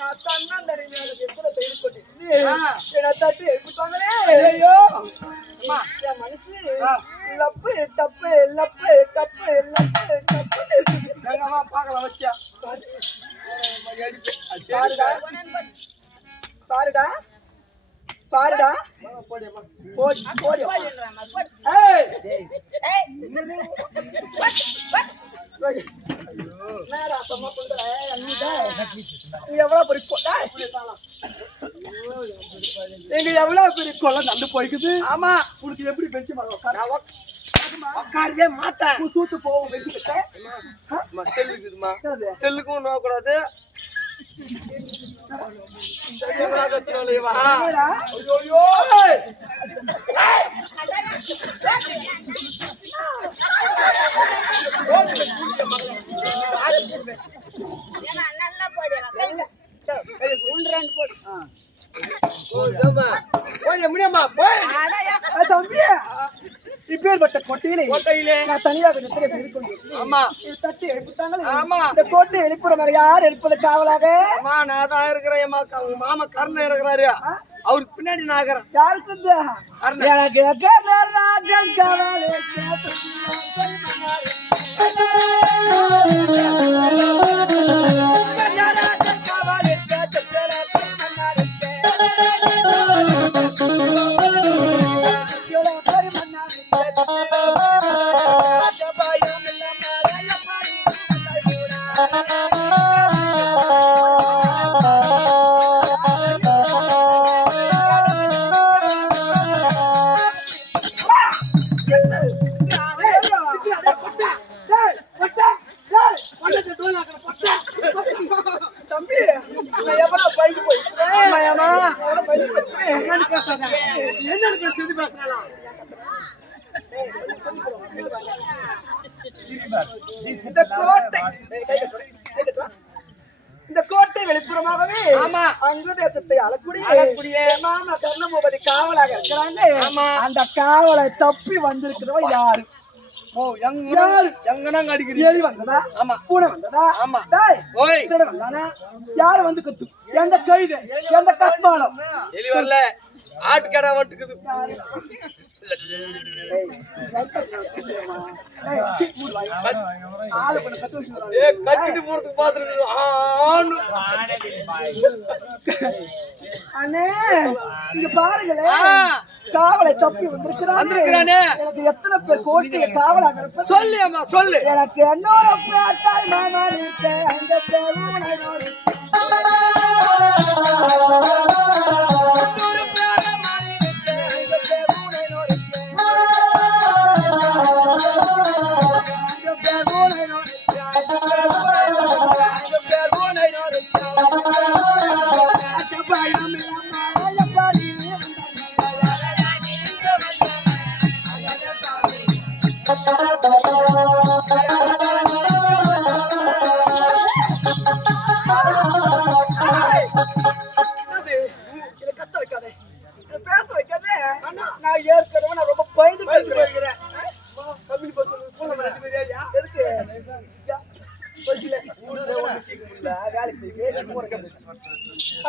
நான் தன்னந்தடி மேல எத்தனை செய்து கொண்டிருந்து என்னை தட்டி எழுப்பிட்டாங்களே. ஐயோ என் மனசு லப்பு டப்பு லப்பு டப்பு லப்பு டப்புன்னு இருக்குது. பார்க்கலாம் வச்சா பாருடா பாருடா பாருடா போடி போடி எவ்வளவு பெரிய நடந்து போய்க்குது. ஆமா உனக்கு எப்படி பெஞ்சு உட்காரவே மாட்டேன். சூத்து போவோம் வச்சுக்கிட்டேன். செல்லுக்குதுமா செல்லுக்கும் நோக்கூடாது. இப்பேற்பட்ட கொட்டையிலே நான் தனியாக தட்டி எழுப்பிட்டாங்களே. இந்த கோட்டை எழுப்புற யார் எழுப்பது காவலாக? நான் தான் இருக்கிறேன். மாமா கர்ணன் இருக்கிறாரு. அவருக்கு பின்னாடி நான் இருக்கிறேன். யாருக்கு எனக்கு ராஜன் காவல் இந்த கோட்டை வெளிப்புறமாகவே அங்கு தேசத்தை அழக்கூடிய மாமா கர்ணபூபதி காவலாக இருக்கிறாங்க. அந்த காவலை தப்பி வந்திருக்கிறவ யாரு? எலி வந்ததா? பூனை வந்ததா? யாரு வந்து கத்து? எந்த கைது? எந்த கஷ்டம்? எலி வரல, ஆட்டுக்கடா வந்துக்குது. கட்டிட்டு போறதுக்கு பாத்துருக்கு. அண்ணே இங்க பாருங்களேன், காவலை தப்பி வந்திருக்கிறானே. எனக்கு எத்தனை பேர் கோட்டையை காவலாக இருப்ப சொல்லு அம்மா சொல்லு. எனக்கு என்னோட பேட்டாய் மாமா இருக்கேன். அந்த நான் ஏற்கனவே நான் ரொம்ப பயந்து போயிருக்கிறேன்.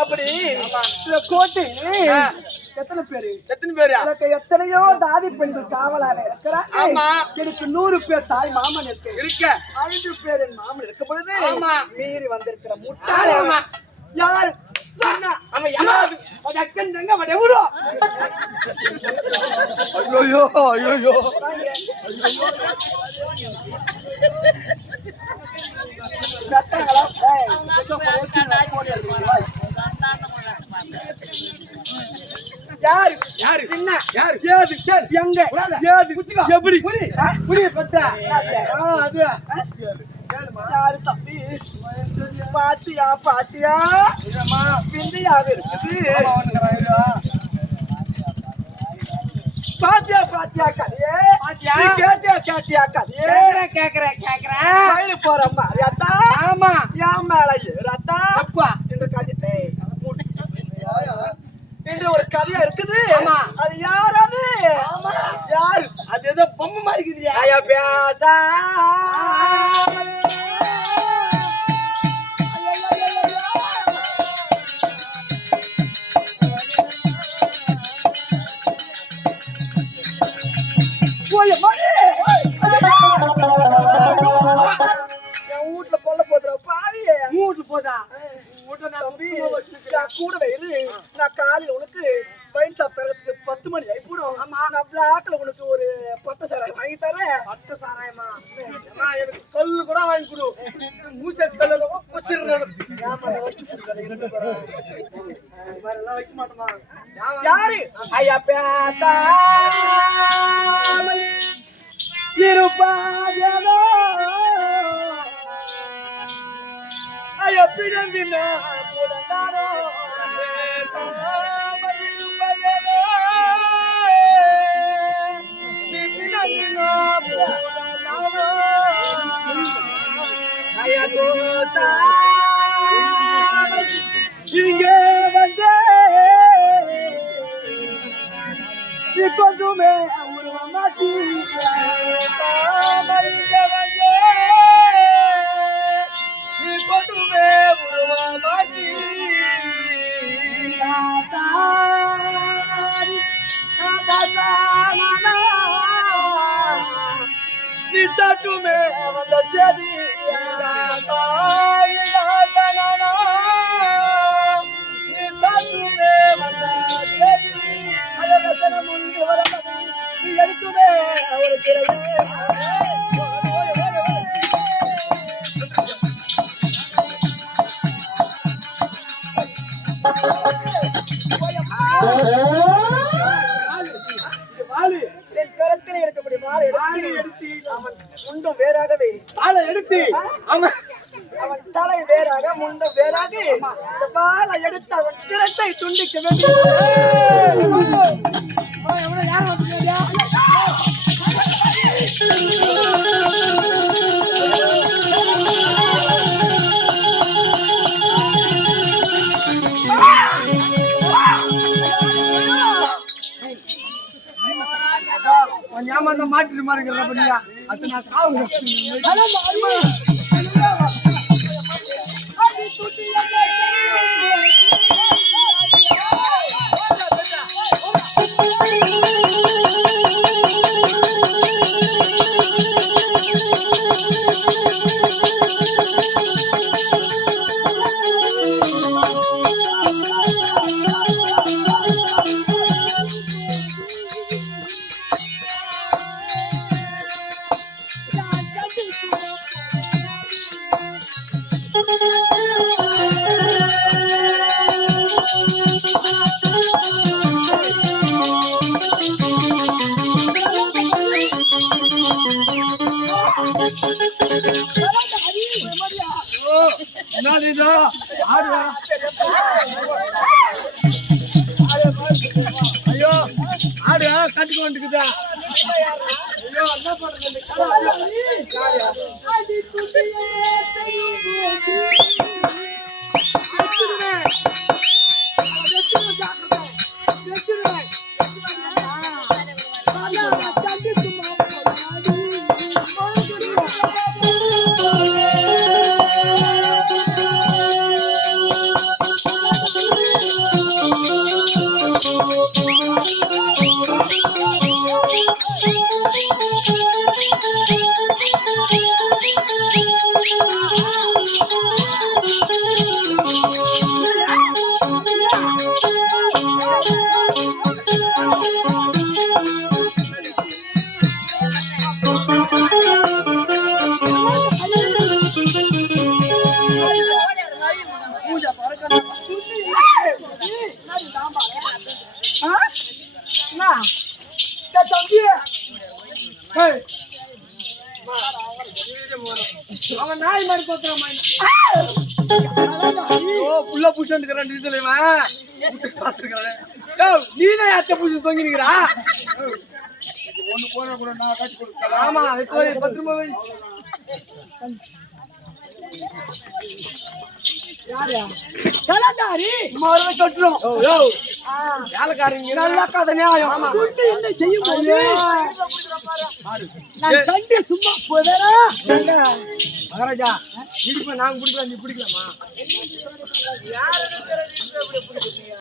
அப்படி கோட்டை எத்தனை பேரு எத்தனையோ தாதி பெண்கள் காவலாக இருக்கிறாங்க. எனக்கு 100 பேர் தாய் மாமன் இருக்க 5 பேர் என் மாமன் இருக்க பொழுது மீறி வந்திருக்கிற முட்டாள் யார்? யாரு யாரு என்ன யாரு ஏது எங்க ஏது எப்படி புரிய பட்டா அது யாரு தம்பி? பாத்தியா பாத்தியா பிந்தையாக இருக்குது. பாத்தியா பாத்தியா கதையே கேட்டியா கேட்டியா கதையே கேக்குறேன் போற மாதிரி அத்தா. ஆமா என் மேல ரத்தா அப்பா இந்த கதை என்று ஒரு கதையா இருக்குது. அது யாராவது யாரு? அது ஏதோ பொம்மை மாதிரி இருக்குது. பேசா போதா தம்பி நான் கூடவே இரு. நான் காலையில உனக்கு பைன் ஷாப் தரத்துக்கு 10 மணி ஆகி போடும். நான் பிளாக்ல உனக்கு ஒரு பட்டை சாராயம் வாங்கி தரேன். பட்டை சாராயமா? எனக்கு கல்லு கூட வாங்கி கொடு. மூசேஜ் கல்லு வைக்க மாட்டோமா? யாரு ஐயா பேத்தா இருப்பாயோ ஐயா பிறந்தினா புலந்தாரோ நீ பிறந்தினா புலந்தாரோ ஐயா கோத்தா இங்க வந்தே நீ கொண்டுமே உருவமாட்டி இங்க வந்தே நீ கொண்டுமே உருவமாட்டி நீ தட்டுமே வந்த சரி எடுத்துமே ஒரு பிறகு கரத்தில் இருக்கக்கூடிய வாழை எடுத்து அவன் முண்டும் வேறாகவே வாழை எடுத்து அவன் தலை வேறாக முண்டும் வேறாக இந்த வாழை எடுத்து அவன் திறத்தை துண்டிக்க வேண்டும். ஏமாந்த மாட்டு மாறுகிற பண்ணியா அது நான் காவு ஐயோ ஆடு கட்டுக்கு வந்துக்குதா? ஐயோ என்ன பண்றது? அவன் நாய் மாதிரி போத்துறான். புள்ள புஷன் நீனே அத்தை பூசி தொங்கி நிக்கிறா. ஒண்ணு போன கூட நான் காட்சி கொடுத்தேன். ஆமா பத்திரமா வேலைக்காரங்க நல்லா கதை நியாயம் செய்யும் சும்மா மகாராஜா இடிப்ப நாங்க பிடிக்கலாம், நீ பிடிக்கலாமா?